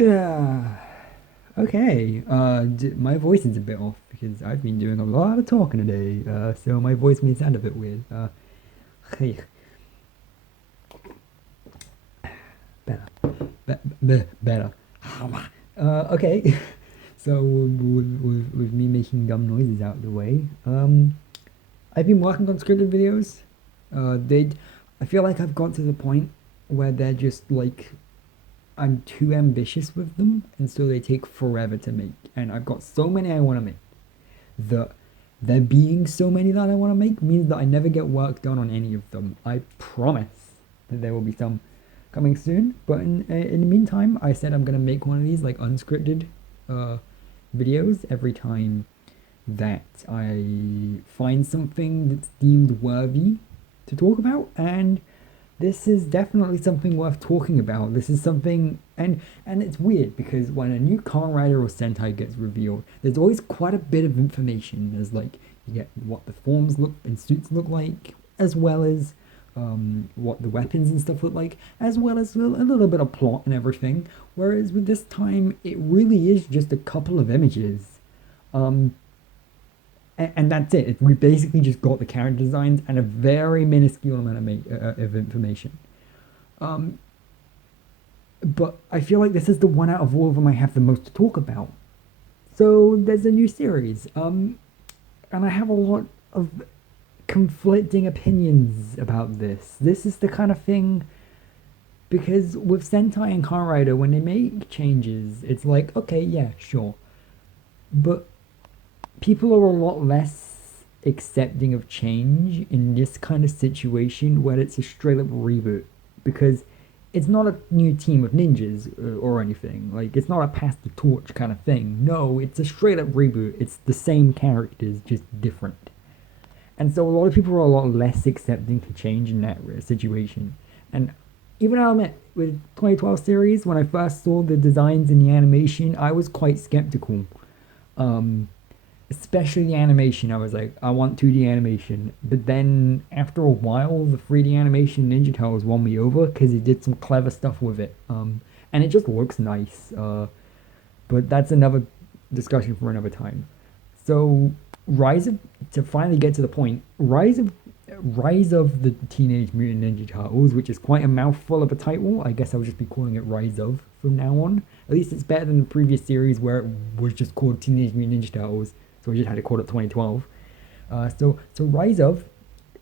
Yeah. Okay. My voice is a bit off because I've been doing a lot of talking today. So my voice may sound a bit weird. Hey, better, better. Okay. So with me making dumb noises out of the way, I've been working on scripted videos. They, I feel like I've got to the point where they're just like I'm too ambitious with them, and so they take forever to make. And I've got so many I want to make that there being so many that I want to make means that I never get work done on any of them. I promise that there will be some coming soon, but in the meantime, I said I'm gonna make one of these like unscripted uh, videos every time that I find something that's deemed worthy to talk about, and this is definitely something worth talking about. This is something, and it's weird because when a new Kamen Rider or Sentai gets revealed, there's always quite a bit of information. There's like you get what the forms look and suits look like, as well as what the weapons and stuff look like, as well as a little bit of plot and everything. Whereas with this time, it really is just a couple of images. Um, and that's it. We basically just got the character designs and a very minuscule amount of information. Um, but I feel like this is the one out of all of them I have the most to talk about. So there's a new series, and I have a lot of conflicting opinions about this. This is the kind of thing because with Sentai and Kamen Rider, when they make changes, it's like okay, yeah, sure, but people are a lot less accepting of change in this kind of situation where it's a straight up reboot because it's not a new team of ninjas or anything. Like it's not a pass the torch kind of thing. No, it's a straight up reboot. It's the same characters, just different. And so a lot of people are a lot less accepting to change in that situation. And even I'll admit, with 2012 series, when I first saw the designs and the animation, I was quite skeptical. Um, Especially the animation. I was like, I want 2D animation. But then after a while, the 3D animation Ninja Turtles won me over because it did some clever stuff with it. And it just looks nice. But that's another discussion for another time. So Rise of to finally get to the point, Rise of the Teenage Mutant Ninja Turtles, which is quite a mouthful of a title. I guess I'll just be calling it Rise of from now on. At least it's better than the previous series where it was just called Teenage Mutant Ninja Turtles. So we just had to call it 2012. So Rise of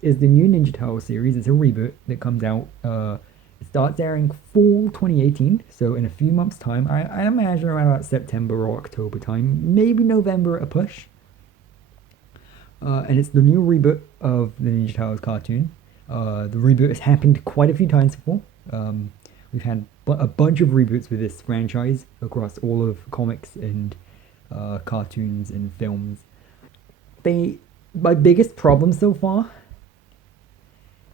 is the new Ninja Turtle series. It's a reboot that comes out. It starts airing fall 2018, so in a few months' time. I imagine around about September or October time, maybe November at a push. And it's the new reboot of the Ninja Turtles cartoon. The reboot has happened quite a few times before. We've had a bunch of reboots with this franchise across all of comics and cartoons and films. My biggest problem so far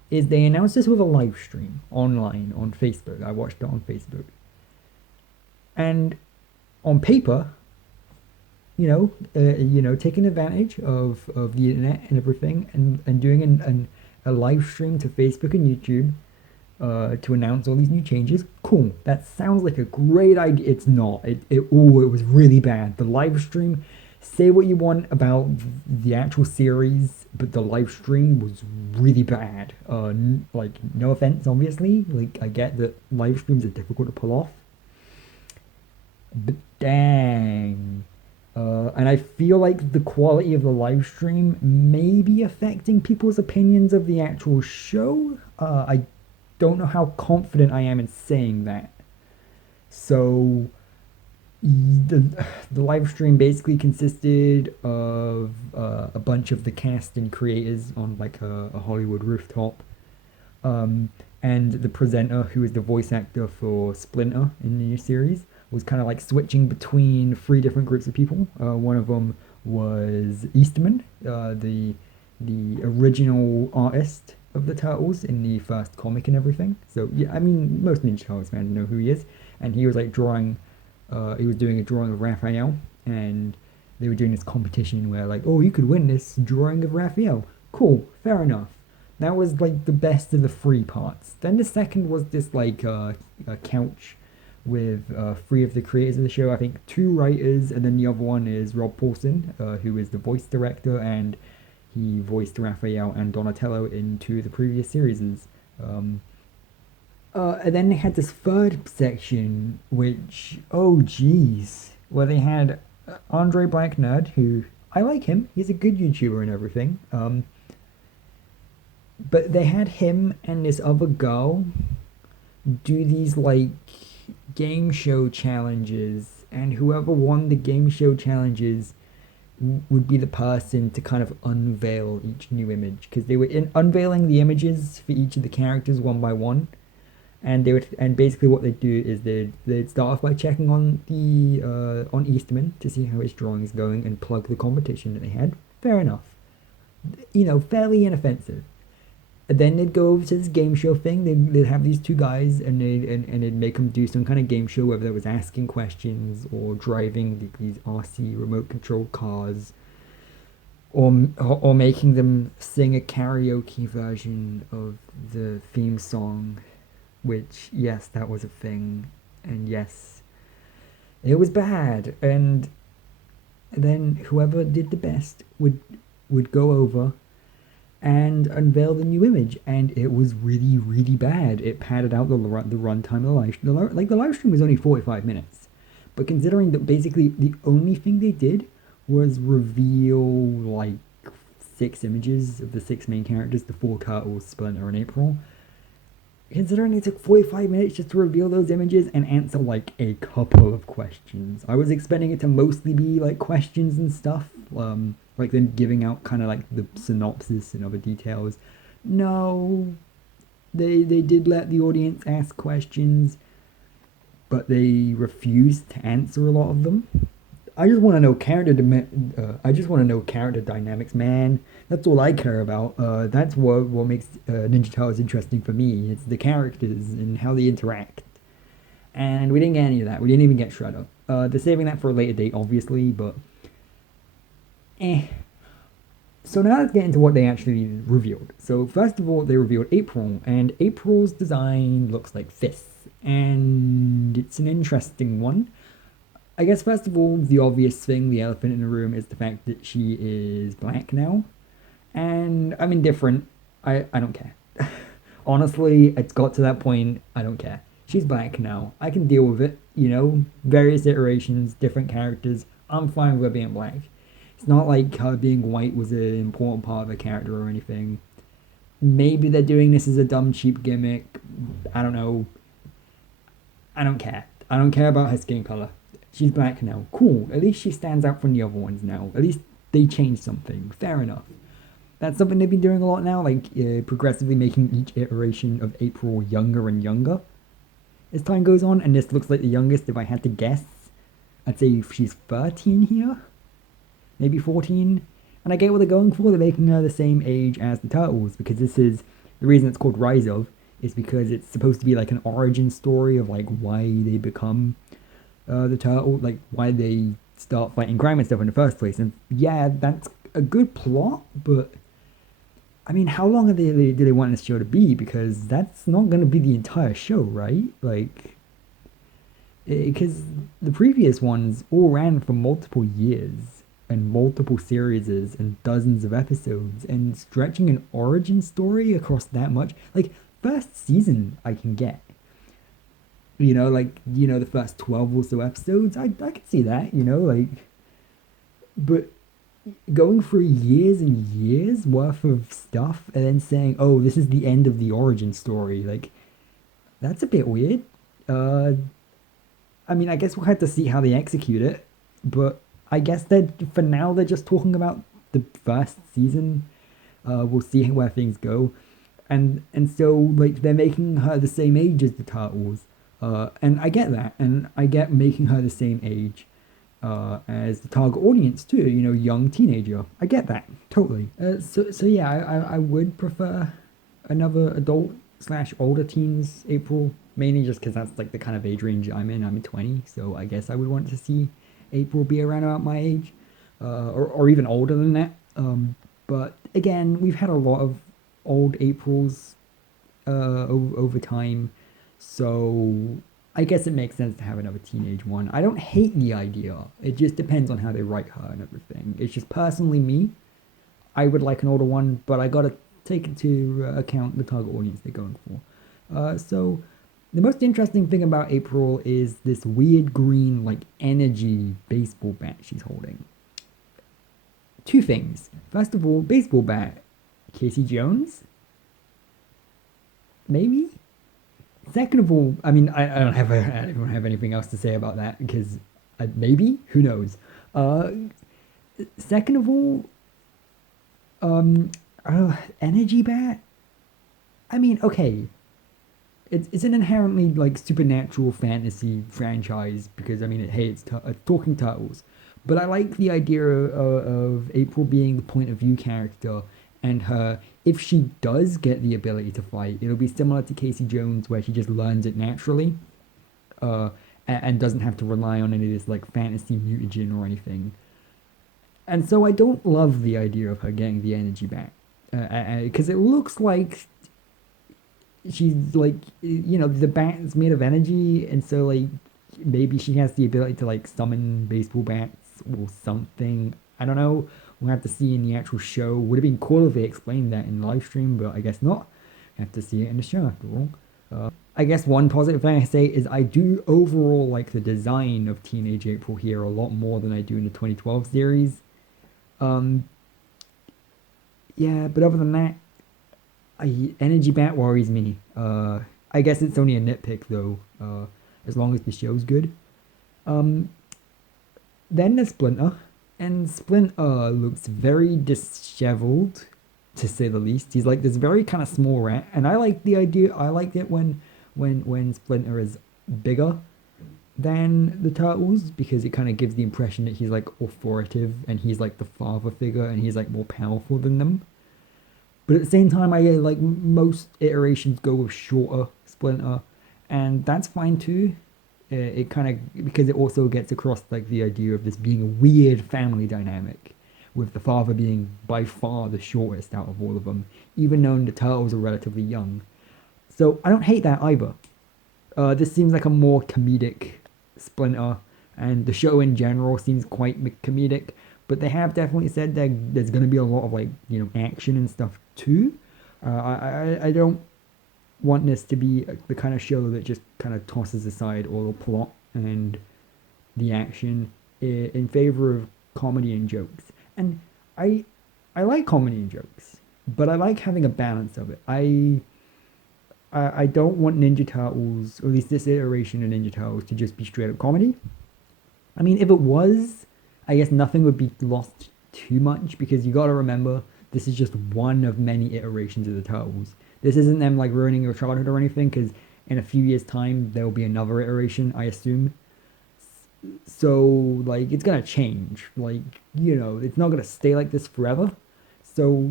is they announced this with a live stream online on Facebook. I watched it on Facebook, and on paper, taking advantage of the internet and everything, and doing a live stream to Facebook and YouTube to announce all these new changes. Cool. That sounds like a great idea. It's not. It was really bad. The live stream. Say what you want about the actual series, but the live stream was really bad. Like no offense, obviously. Like I get that live streams are difficult to pull off, but dang. And I feel like the quality of the live stream may be affecting people's opinions of the actual show. I don't know how confident I am in saying that. So the live stream basically consisted of a bunch of the cast and creators on like a Hollywood rooftop, and the presenter, who is the voice actor for Splinter in the new series, was kind of like switching between three different groups of people. One of them was Eastman, the original artist of the Turtles in the first comic and everything. So yeah, I mean most Ninja Turtles fans know who he is, and he was like drawing. He was doing a drawing of Raphael, and they were doing this competition where like, oh, you could win this drawing of Raphael. Cool, fair enough. That was like the best of the three parts. Then the second was this like a couch with three of the creators of the show. I think two writers, and then the other one is Rob Paulson, who is the voice director, and he voiced Raphael and Donatello in two of the previous series. Um, and then they had this third section, which, oh geez, where they had Andre Black Nerd, who I like him. He's a good YouTuber and everything. But they had him and this other girl do these like game show challenges, and whoever won the game show challenges would be the person to kind of unveil each new image, because they were unveiling the images for each of the characters one by one, and basically what they'd do is they'd start off by checking on the on Eastman to see how his drawing is going and plug the competition that they had. Fair enough, fairly inoffensive. And then they'd go over to this game show thing. They'd have these two guys, and they'd make them do some kind of game show, whether it was asking questions or driving these RC remote control cars, or making them sing a karaoke version of the theme song. Which, yes, that was a thing, and yes, it was bad. And then whoever did the best would go over and unveil the new image, and it was really, really bad. It padded out the runtime of the live stream. The live stream was only 45 minutes, but considering that basically the only thing they did was reveal like 6 images of the 6 main characters, the 4 turtles, Splinter, and April. Considering it took 45 minutes just to reveal those images and answer like a couple of questions, I was expecting it to mostly be like questions and stuff. Like them giving out kind of like the synopsis and other details. No, they did let the audience ask questions, but they refused to answer a lot of them. I just want to know character dynamics, man. That's all I care about. That's what makes Ninja Turtles interesting for me. It's the characters and how they interact. And we didn't get any of that. We didn't even get Shredder. They're saving that for a later date, obviously, but So now let's get into what they actually revealed. So first of all, they revealed April, and April's design looks like this, and it's an interesting one. I guess first of all, the obvious thing, the elephant in the room, is the fact that she is black now, and I'm indifferent. I don't care. Honestly, it's got to that point, I don't care. She's black now. I can deal with it, various iterations, different characters. I'm fine with her being black. It's not like her being white was an important part of the character or anything. Maybe they're doing this as a dumb, cheap gimmick. I don't know. I don't care. I don't care about her skin color. She's black now. Cool. At least she stands out from the other ones now. At least they changed something. Fair enough. That's something they've been doing a lot now, like progressively making each iteration of April younger and younger as time goes on. And this looks like the youngest, if I had to guess. I'd say she's 13 here. Maybe 14. And I get what they're going for. They're making her the same age as the Turtles, because this is the reason it's called Rise of, is because it's supposed to be like an origin story of like why they become the Turtle, like why they start fighting crime and stuff in the first place. And yeah, that's a good plot, but I mean, how long do they want this show to be? Because that's not going to be the entire show, right? Like, because the previous ones all ran for multiple years and multiple series and dozens of episodes, and stretching an origin story across that much, like first season I can get, the first 12 or so episodes, I could see that, but going through years and years worth of stuff and then saying, oh, this is the end of the origin story, like, that's a bit weird. I mean, I guess we'll have to see how they execute it, but I guess that for now they're just talking about the first season. We'll see where things go, and so like they're making her the same age as the Turtles, and I get that, and I get making her the same age as the target audience too. Young teenager. I get that totally. So yeah, I would prefer another adult/older teens April, mainly just because that's like the kind of age range I'm in. I'm 20, so I guess I would want to see April be around about my age, or even older than that. But again, we've had a lot of old Aprils over time, so I guess it makes sense to have another teenage one. I don't hate the idea. It just depends on how they write her and everything. It's just personally me. I would like an older one, but I gotta take into account the target audience they're going for. So the most interesting thing about April is this weird green, like, energy baseball bat she's holding. Two things. First of all, baseball bat. Casey Jones? Maybe? Second of all, I mean, I don't have anything else to say about that because maybe? Who knows? Second of all, energy bat? I mean, okay. It's an inherently like supernatural fantasy franchise because I mean, hey, it's talking turtles, but I like the idea of April being the point of view character and her. If she does get the ability to fight, it'll be similar to Casey Jones, where she just learns it naturally, and doesn't have to rely on any of this like fantasy mutagen or anything. And so I don't love the idea of her getting the energy back, because it looks like she's like, the bat is made of energy, and so like maybe she has the ability to like summon baseball bats or something. I don't know. We'll have to see in the actual show. Would have been cool if they explained that in the live stream, but I guess not. Have to see it in the show after all. I guess one positive thing I say is I do overall like the design of Teenage April here a lot more than I do in the 2012 series. Yeah, but other than that, Energy Bat worries me. I guess it's only a nitpick though, as long as the show's good. Then there's Splinter, and Splinter looks very disheveled, to say the least. He's like this very kind of small rat, and I like the idea. I like it when Splinter is bigger than the turtles because it kind of gives the impression that he's like authoritative and he's like the father figure and he's like more powerful than them. But at the same time, I like most iterations go with shorter Splinter, and that's fine too. It kind of because it also gets across like the idea of this being a weird family dynamic, with the father being by far the shortest out of all of them, even though the turtles are relatively young. So I don't hate that either. This seems like a more comedic Splinter, and the show in general seems quite comedic. But they have definitely said that there's going to be a lot of like action and stuff too. I don't want this to be the kind of show that just kind of tosses aside all the plot and the action in favor of comedy and jokes. And I like comedy and jokes, but I like having a balance of it. I don't want Ninja Turtles, or at least this iteration of Ninja Turtles, to just be straight up comedy. I mean, if it was, I guess nothing would be lost too much because you got to remember this is just one of many iterations of the Turtles. This isn't them like ruining your childhood or anything because in a few years' time there will be another iteration, I assume. So like it's gonna change. Like it's not gonna stay like this forever. So,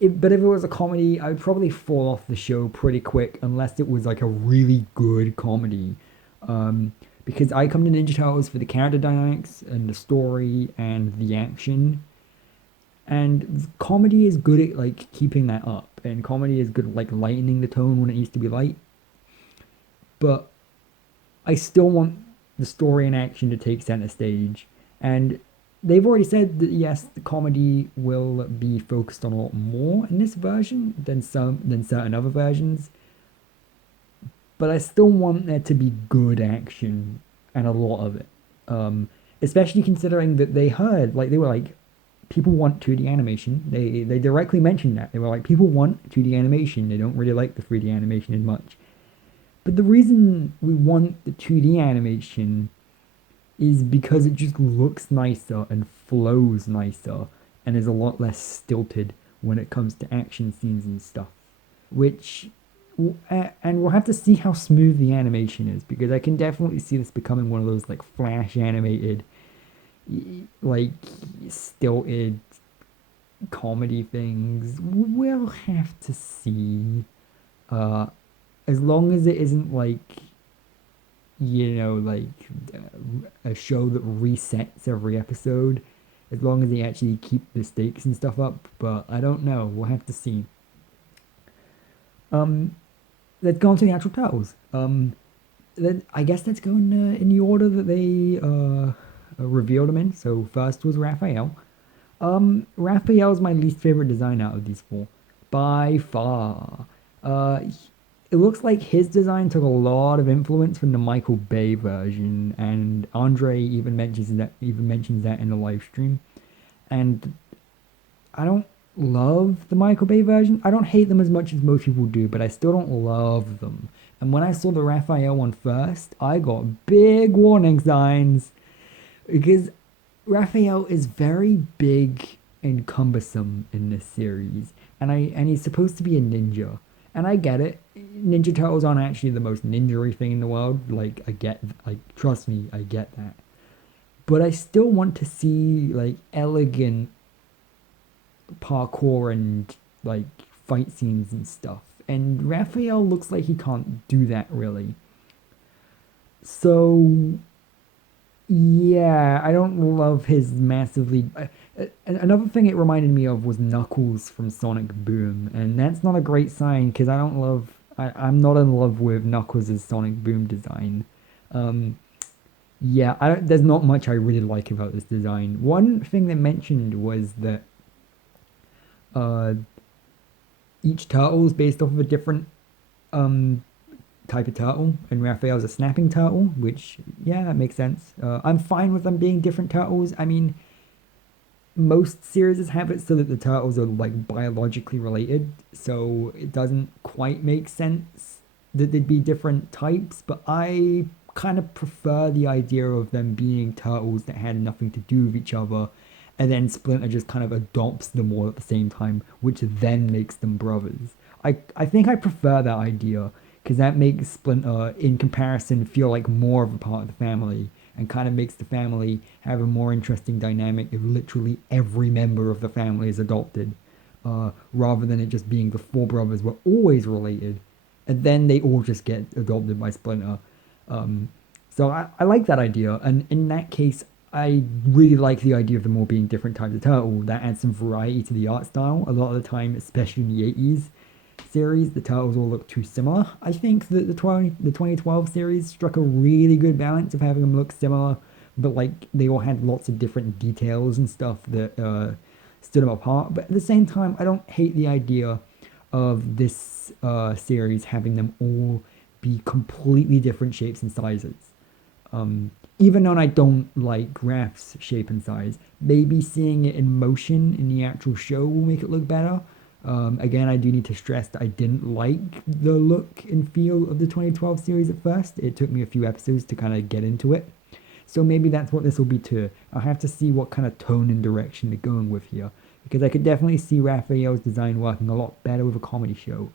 but if it was a comedy, I'd probably fall off the show pretty quick unless it was like a really good comedy. Because I come to Ninja Turtles for the character dynamics and the story and the action. And comedy is good at like keeping that up, and comedy is good at like lightening the tone when it needs to be light. But I still want the story and action to take center stage, and they've already said that yes, the comedy will be focused on a lot more in this version than certain other versions. But I still want there to be good action and a lot of it, especially considering that they were like. People want 2D animation. They directly mentioned that. They were like, people want 2D animation. They don't really like the 3D animation as much. But the reason we want the 2D animation is because it just looks nicer and flows nicer and is a lot less stilted when it comes to action scenes and stuff. And we'll have to see how smooth the animation is because I can definitely see this becoming one of those like flash animated like stilted comedy things. We'll have to see. As long as it isn't like like a show that resets every episode, as long as they actually keep the stakes and stuff up. But I don't know. We'll have to see. Let's go on to the actual titles. then I guess let's go in the order that they revealed them in. So first was Raphael. Raphael's my least favorite design out of these four, by far. Uh, it looks like his design took a lot of influence from the Michael Bay version, and Andre even mentions that in the live stream. And I don't love the Michael Bay version. I don't hate them as much as most people do, but I still don't love them. And when I saw the Raphael one first, I got big warning signs because Raphael is very big and cumbersome in this series, and he's supposed to be a ninja, and I get it. Ninja Turtles aren't actually the most ninja-y thing in the world. Like, trust me, I get that. But I still want to see like elegant parkour and like fight scenes and stuff. And Raphael looks like he can't do that really. So yeah, I don't love his massively. Another thing it reminded me of was Knuckles from Sonic Boom, and that's not a great sign because I don't love. I'm not in love with Knuckles' Sonic Boom design. Um, yeah, there's not much I really like about this design. One thing they mentioned was that uh, each turtle is based off of a different um, type of turtle, and Raphael's a snapping turtle, which, yeah, that makes sense. I'm fine with them being different turtles. I mean, most series have it so that the turtles are like biologically related, so it doesn't quite make sense that they'd be different types, but I kind of prefer the idea of them being turtles that had nothing to do with each other, and then Splinter just kind of adopts them all at the same time, which then makes them brothers. I think I prefer that idea because that makes Splinter, in comparison, feel like more of a part of the family and kind of makes the family have a more interesting dynamic if literally every member of the family is adopted, rather than it just being the four brothers were always related and then they all just get adopted by Splinter. So I like that idea, and in that case, I really like the idea of them all being different types of turtle. That adds some variety to the art style. A lot of the time, especially in the 80s series, the turtles all look too similar. I think that the 2012 series struck a really good balance of having them look similar, but like they all had lots of different details and stuff that stood them apart. But at the same time, I don't hate the idea of this series having them all be completely different shapes and sizes. Even though I don't like Raph's shape and size, maybe seeing it in motion in the actual show will make it look better. Again, I do need to stress that I didn't like the look and feel of the 2012 series at first. It took me a few episodes to kind of get into it. So maybe that's what this will be too. I'll have to see what kind of tone and direction they're going with here, because I could definitely see Raphael's design working a lot better with a comedy show.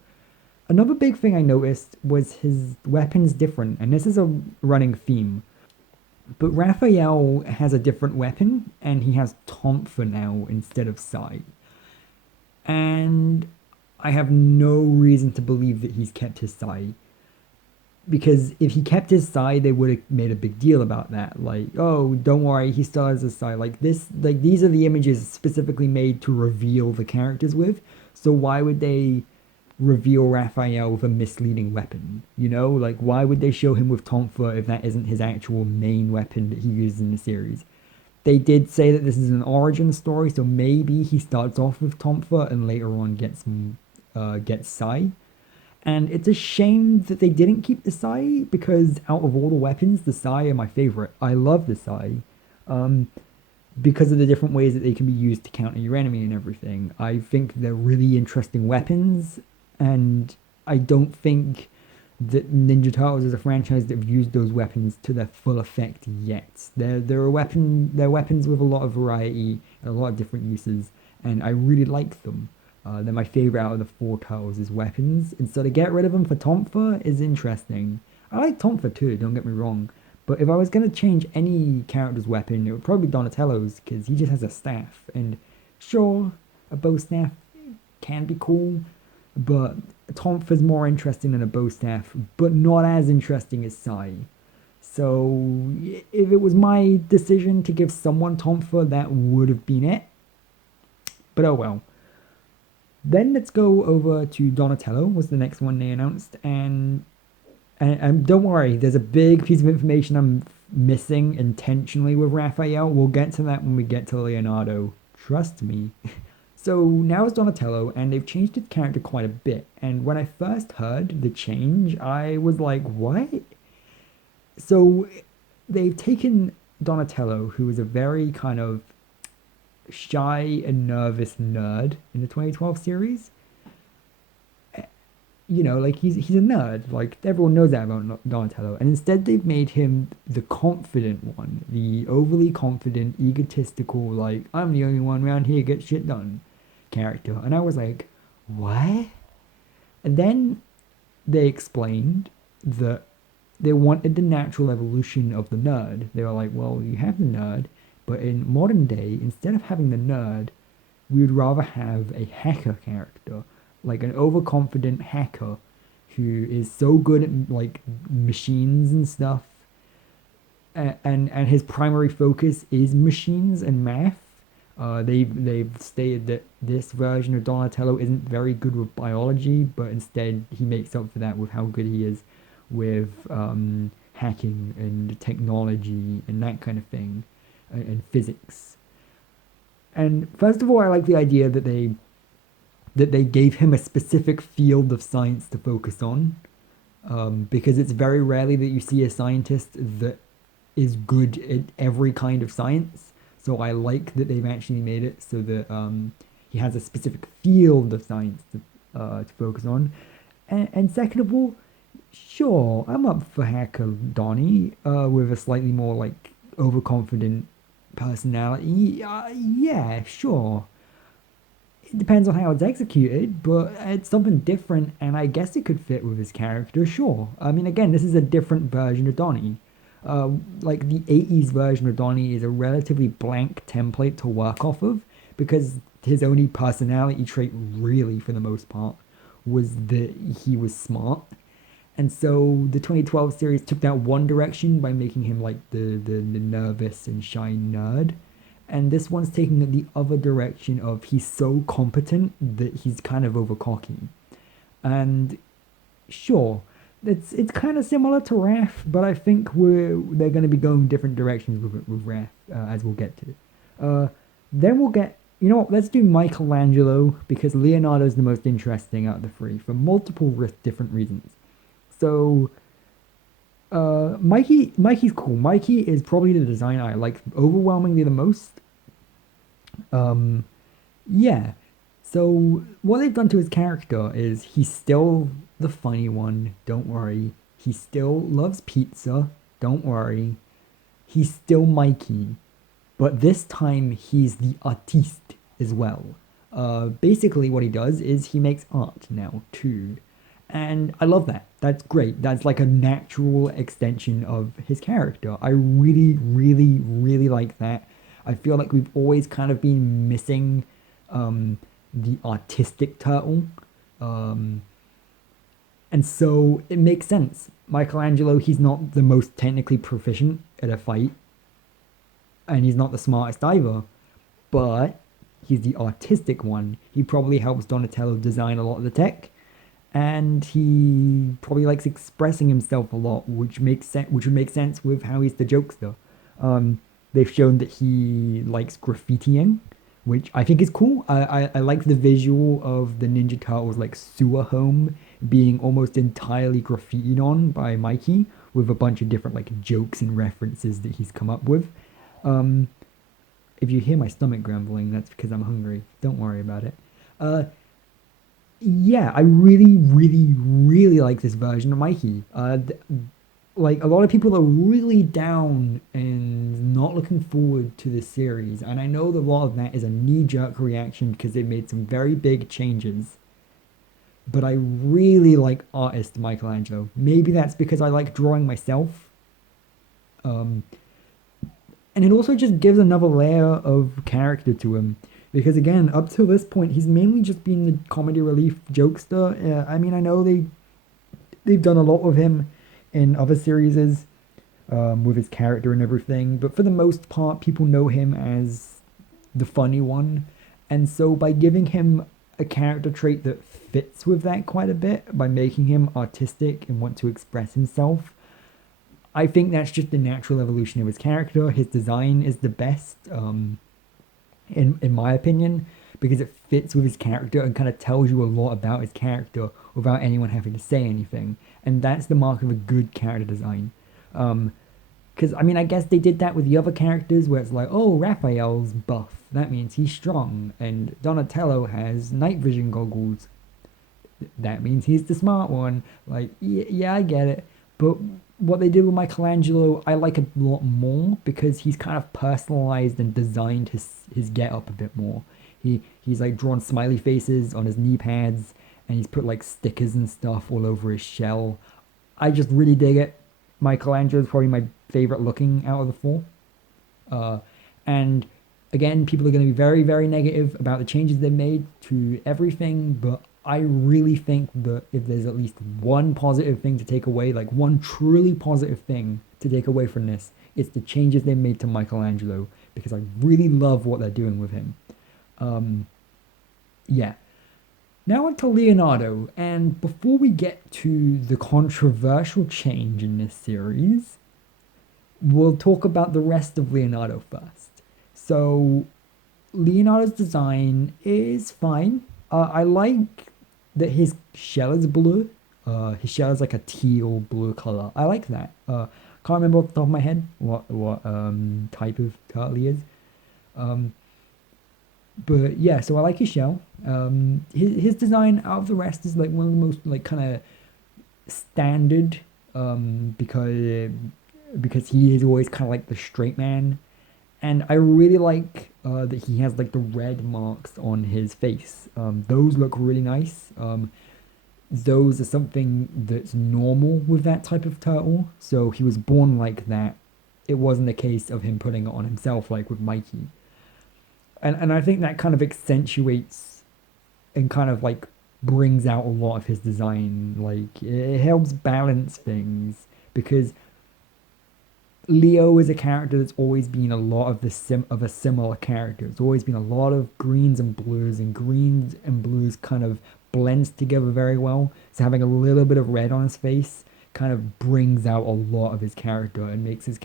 Another big thing I noticed was his weapons different, and this is a running theme. But Raphael has a different weapon, and he has Tonfa now instead of Sai. And I have no reason to believe that he's kept his Sai. Because if he kept his Sai, they would have made a big deal about that. Like, oh, don't worry, he still has a Sai. Like this, like these are the images specifically made to reveal the characters with. So why would they reveal Raphael with a misleading weapon? You know, like why would they show him with Tonfa if that isn't his actual main weapon that he uses in the series? They did say that this is an origin story, so maybe he starts off with Tonfa and later on gets Sai. And it's a shame that they didn't keep the Sai, because out of all the weapons, the Sai are my favorite. I love the Sai. Because of the different ways that they can be used to counter your enemy and everything. I think they're really interesting weapons, and I don't think that Ninja Turtles is a franchise that have used those weapons to their full effect yet. They're weapons with a lot of variety and a lot of different uses, and I really like them. They're my favorite out of the four Turtles as weapons, and so to get rid of them for Tonfa is interesting. I like Tonfa too, don't get me wrong, but if I was going to change any character's weapon, it would probably be Donatello's, because he just has a staff, and sure, a bow staff can be cool, but Tonfa's more interesting than a bow staff, but not as interesting as Sai. So if it was my decision to give someone Tonfa, that would have been it. But oh well. Then let's go over to Donatello, was the next one they announced, and And don't worry, there's a big piece of information I'm missing intentionally with Raphael. We'll get to that when we get to Leonardo. Trust me. So now it's Donatello, and they've changed his character quite a bit. And when I first heard the change, I was like, what? So they've taken Donatello, who is a very kind of shy and nervous nerd in the 2012 series. You know, like he's a nerd. Like everyone knows that about Donatello. And instead they've made him the confident one, the overly confident, egotistical, like I'm the only one around here get shit done character. And I was like, what? And then they explained that they wanted the natural evolution of the nerd. They were like, well, you have the nerd, but in modern day, instead of having the nerd, we would rather have a hacker character, like an overconfident hacker who is so good at like machines and stuff, and his primary focus is machines and math. They've stated that this version of Donatello isn't very good with biology, but instead he makes up for that with how good he is with hacking and technology and that kind of thing, and physics. And first of all, I like the idea that they gave him a specific field of science to focus on, because it's very rarely that you see a scientist that is good at every kind of science. So I like that they've actually made it so that he has a specific field of science to focus on. And second of all, sure, I'm up for Hacker Donnie with a slightly more like overconfident personality. Yeah, sure. It depends on how it's executed, but it's something different, and I guess it could fit with his character, sure. I mean, again, this is a different version of Donnie. Like the 80s version of Donnie is a relatively blank template to work off of, because his only personality trait, really, for the most part, was that he was smart. And so the 2012 series took that one direction by making him like the nervous and shy nerd. And this one's taking it the other direction of he's so competent that he's kind of over cocky. And sure, it's kind of similar to Raph, but I think they're going to be going different directions with Raph, as we'll get to. Then we'll get, you know what, let's do Michelangelo, because Leonardo's the most interesting out of the three for multiple different reasons. So Mikey's cool. Mikey is probably the design I like overwhelmingly the most. Yeah. So what they've done to his character is he's still the funny one, don't worry. He still loves pizza, don't worry. He's still Mikey, but this time he's the artiste as well. Basically what he does is he makes art now too. And I love that. That's great. That's like a natural extension of his character. I really, really, really like that. I feel like we've always kind of been missing the artistic turtle. And so it makes sense. Michelangelo, he's not the most technically proficient at a fight. And he's not the smartest either. But he's the artistic one. He probably helps Donatello design a lot of the tech. And he probably likes expressing himself a lot, which would make sense with how he's the jokester. They've shown that he likes graffitiing, which I think is cool. I like the visual of the Ninja Turtles like sewer home being almost entirely graffitied on by Mikey, with a bunch of different like jokes and references that he's come up with. If you hear my stomach grumbling, that's because I'm hungry. Don't worry about it. Yeah, I really, really, really like this version of Mikey. Like a lot of people are really down and not looking forward to this series, and I know that a lot of that is a knee-jerk reaction because they made some very big changes. But I really like artist Michelangelo. Maybe that's because I like drawing myself. And it also just gives another layer of character to him. Because again, up to this point, he's mainly just been the comedy relief jokester. I mean, I know they've done a lot with him in other series, with his character and everything. But for the most part, people know him as the funny one. And so by giving him a character trait that fits with that quite a bit by making him artistic and want to express himself. I think that's just the natural evolution of his character. His design is the best, in my opinion, because it fits with his character and kind of tells you a lot about his character without anyone having to say anything. And that's the mark of a good character design. Because, I mean, I guess they did that with the other characters where it's like, oh, Raphael's buff. That means he's strong. And Donatello has night vision goggles. That means he's the smart one. Like, yeah, I get it. But what they did with Michelangelo, I like a lot more because he's kind of personalized and designed his get up a bit more. He's like drawn smiley faces on his knee pads and he's put like stickers and stuff all over his shell. I just really dig it. Michelangelo is probably my favorite looking out of the four. And again, people are going to be very, very negative about the changes they made to everything, but I really think that if there's at least one positive thing to take away, like one truly positive thing to take away from this, it's the changes they made to Michelangelo, because I really love what they're doing with him. Yeah. Now on to Leonardo, and before we get to the controversial change in this series, we'll talk about the rest of Leonardo first. So, Leonardo's design is fine. I like that his shell is blue. His shell is like a teal blue color. I like that. Can't remember off the top of my head what type of turtle he is. But yeah, so I like his shell. His design out of the rest is like one of the most like kind of standard, because he is always kind of like the straight man, and I really like that he has like the red marks on his face. Those look really nice. Those are something that's normal with that type of turtle. So he was born like that. It wasn't a case of him putting it on himself like with Mikey. And I think that kind of accentuates and kind of like brings out a lot of his design. Like it helps balance things because Leo is a character that's always been a lot of a similar character. It's always been a lot of greens and greens and blues kind of blends together very well. So having a little bit of red on his face kind of brings out a lot of his character and makes his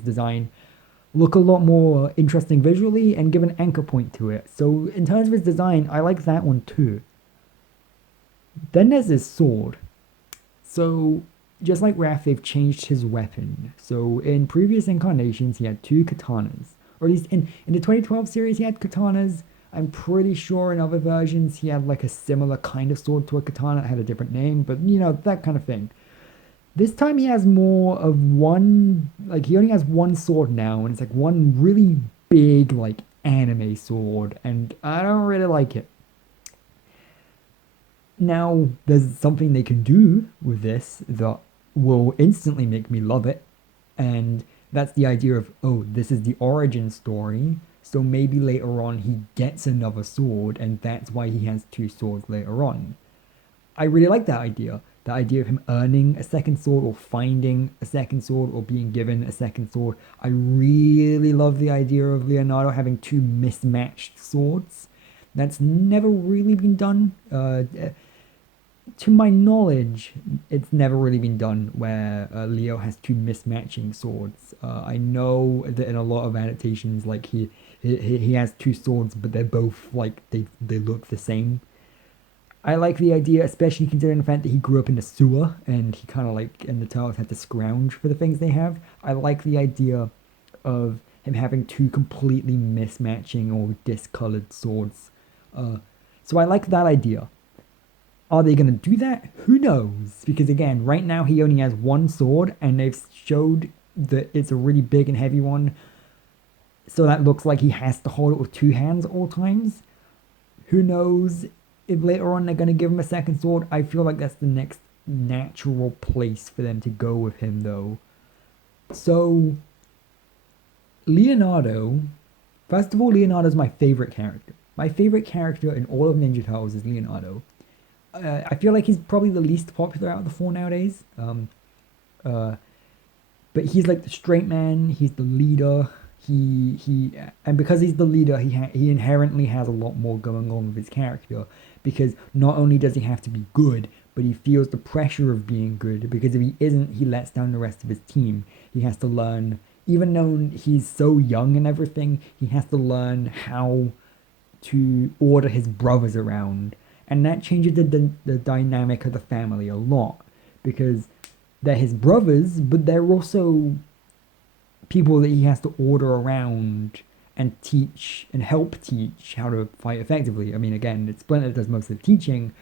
design look a lot more interesting visually and give an anchor point to it. So in terms of his design, I like that one too. Then there's his sword. So just like Raph, they've changed his weapon. So in previous incarnations, he had two katanas. Or at least in the 2012 series, he had katanas. I'm pretty sure in other versions, he had like a similar kind of sword to a katana. It had a different name, but you know, that kind of thing. This time he has more of one, like he only has one sword now, and it's like one really big, like anime sword, and I don't really like it. Now, there's something they can do with this that will instantly make me love it, and that's the idea of, oh, this is the origin story, so maybe later on he gets another sword, and that's why he has two swords later on. I really like that idea. The idea of him earning a second sword or finding a second sword or being given a second sword. I really love the idea of Leonardo having two mismatched swords. That's never really been done. To my knowledge, it's never really been done where Leo has two mismatching swords. I know that in a lot of adaptations, like he has two swords, but they're both like they look the same. I like the idea, especially considering the fact that he grew up in the sewer and he kind of like, and the turtles had to scrounge for the things they have. I like the idea of him having two completely mismatching or discolored swords. So I like that idea. Are they going to do that? Who knows? Because again, right now he only has one sword and they've showed that it's a really big and heavy one. So that looks like he has to hold it with two hands at all times. Who knows? If later on they're going to give him a second sword, I feel like that's the next natural place for them to go with him, though. So, Leonardo, first of all, Leonardo's my favorite character. My favorite character in all of Ninja Turtles is Leonardo. I feel like he's probably the least popular out of the four nowadays. But he's like the straight man, he's the leader. And because he's the leader, he inherently has a lot more going on with his character because not only does he have to be good, but he feels the pressure of being good, because if he isn't, he lets down the rest of his team. He has to learn, even though he's so young and everything, he has to learn how to order his brothers around. And that changes the dynamic of the family a lot, because they're his brothers, but they're also people that he has to order around and teach and help teach how to fight effectively. I mean, again, it's Splinter that does most of the teaching,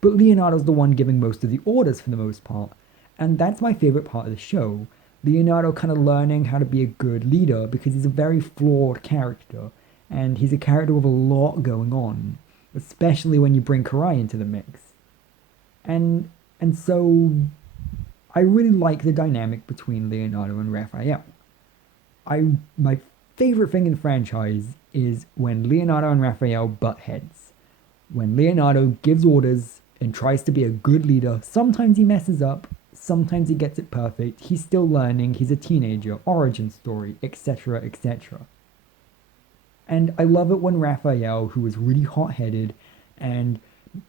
but Leonardo's the one giving most of the orders for the most part. And that's my favorite part of the show. Leonardo kind of learning how to be a good leader, because he's a very flawed character. And he's a character with a lot going on, especially when you bring Karai into the mix. And so I really like the dynamic between Leonardo and Raphael. My favorite thing in the franchise is when Leonardo and Raphael butt heads. When Leonardo gives orders and tries to be a good leader, sometimes he messes up, sometimes he gets it perfect, he's still learning, he's a teenager, origin story, etc., etc. And I love it when Raphael, who is really hot-headed, and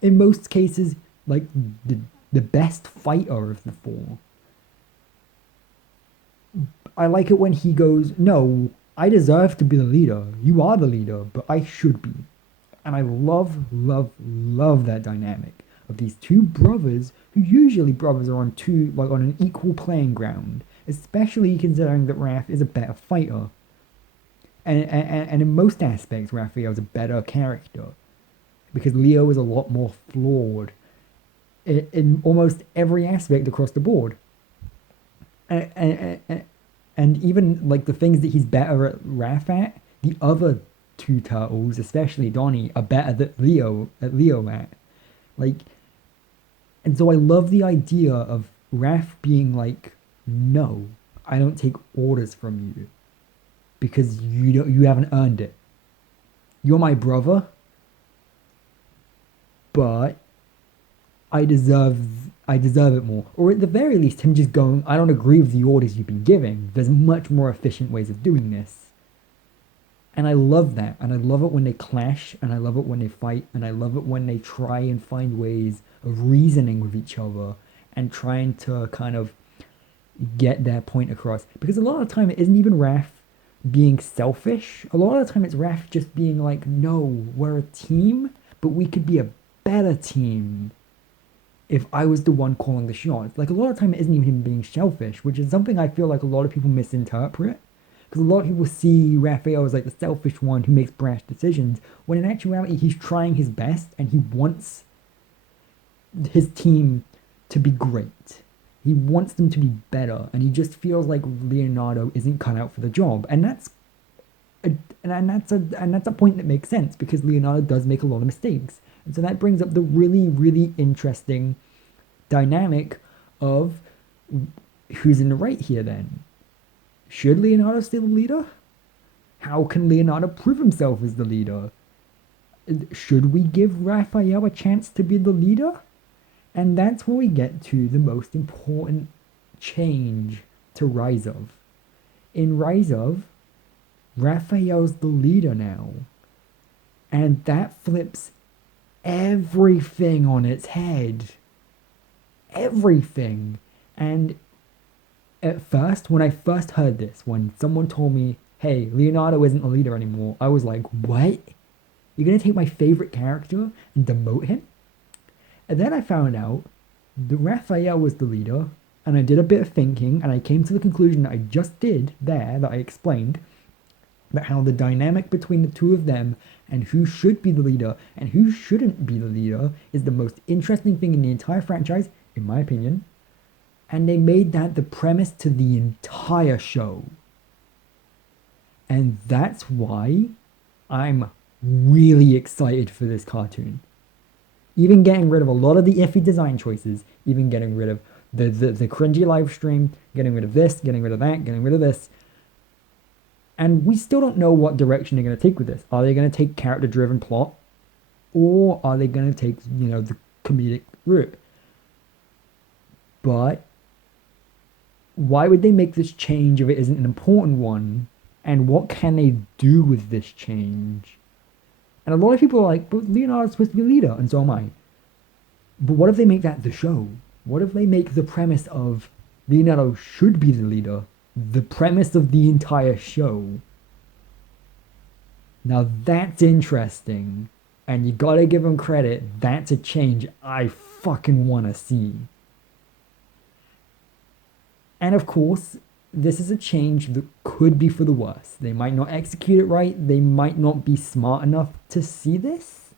in most cases, like the best fighter of the four, I like it when he goes, no, I deserve to be the leader. You are the leader, but I should be. And I love, love, love that dynamic of these two brothers, who usually brothers are on an equal playing ground, especially considering that Raph is a better fighter. And in most aspects, Raphael's a better character, because Leo is a lot more flawed in almost every aspect across the board. And even like the things that he's better at Raph at, the other two turtles, especially Donnie, are better than Leo at. Like, and so I love the idea of Raph being like, no, I don't take orders from you, because you haven't earned it. You're my brother, but I deserve it more. Or at the very least, him just going, I don't agree with the orders you've been giving. There's much more efficient ways of doing this. And I love that. And I love it when they clash, and I love it when they fight, and I love it when they try and find ways of reasoning with each other and trying to kind of get their point across. Because a lot of the time it isn't even Raph being selfish. A lot of the time it's Raph just being like, no, we're a team, but we could be a better team if I was the one calling the shots. Like, a lot of the time it isn't even him being selfish, which is something I feel like a lot of people misinterpret. Because a lot of people see Raphael as like the selfish one who makes brash decisions, when in actuality he's trying his best and he wants his team to be great. He wants them to be better, and he just feels like Leonardo isn't cut out for the job. And that's a point that makes sense, because Leonardo does make a lot of mistakes. And so that brings up the really, really interesting dynamic of who's in the right here then. Should Leonardo stay the leader? How can Leonardo prove himself as the leader? Should we give Raphael a chance to be the leader? And that's where we get to the most important change to Rise of. In Rise of, Raphael's the leader now. And that flips everything on its head. Everything. And at first, when I first heard this, when someone told me, hey, Leonardo isn't the leader anymore, I was like, what? You're going to take my favorite character and demote him? And then I found out that Raphael was the leader, and I did a bit of thinking, and I came to the conclusion that I just did there, that I explained, about how the dynamic between the two of them and who should be the leader and who shouldn't be the leader is the most interesting thing in the entire franchise, in my opinion. And they made that the premise to the entire show. And that's why I'm really excited for this cartoon. Even getting rid of a lot of the iffy design choices, even getting rid of the cringy live stream, getting rid of this, getting rid of that, getting rid of this. And we still don't know what direction they're going to take with this. Are they going to take character-driven plot? Or are they going to take, the comedic route? But why would they make this change if it isn't an important one? And what can they do with this change? And a lot of people are like, but Leonardo's supposed to be the leader, and so am I. But what if they make that the show? What if they make the premise of Leonardo should be the leader the premise of the entire show? Now that's interesting, and you gotta give them credit. That's a change I fucking wanna see. And of course, this is a change that could be for the worse. They might not execute it right. They might not be smart enough to see this.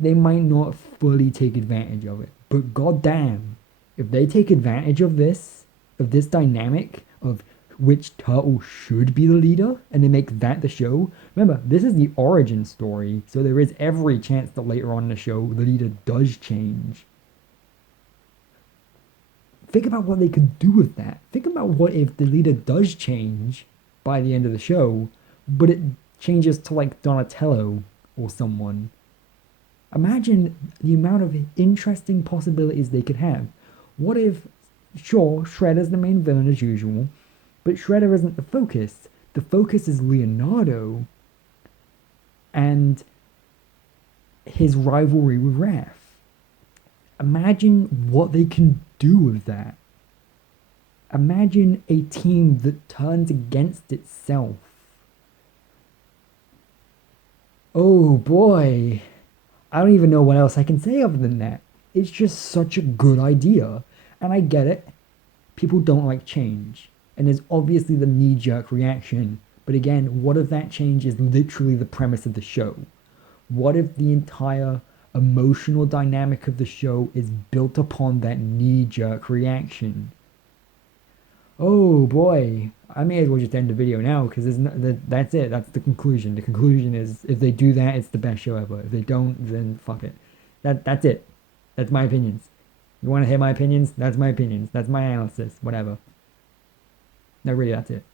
They might not fully take advantage of it. But goddamn, if they take advantage of this dynamic of which turtle should be the leader, and they make that the show. Remember, this is the origin story, so there is every chance that later on in the show, the leader does change. Think about what they could do with that. Think about what if the leader does change by the end of the show, but it changes to like Donatello or someone. Imagine the amount of interesting possibilities they could have. What if, sure, Shredder's the main villain as usual, but Shredder isn't the focus. The focus is Leonardo and his rivalry with Raph. Imagine what they can do with that. Imagine a team that turns against itself. Oh boy. I don't even know what else I can say other than that. It's just such a good idea. And I get it. People don't like change. And there's obviously the knee-jerk reaction. But again, what if that change is literally the premise of the show? What if the entire emotional dynamic of the show is built upon that knee-jerk reaction? Oh boy, I may as well just end the video now because that's it. That's the conclusion. The conclusion is if they do that, it's the best show ever. If they don't, then fuck it. That's it. That's my opinions. You want to hear my opinions? That's my opinions. That's my analysis. Whatever. No, really, that's it.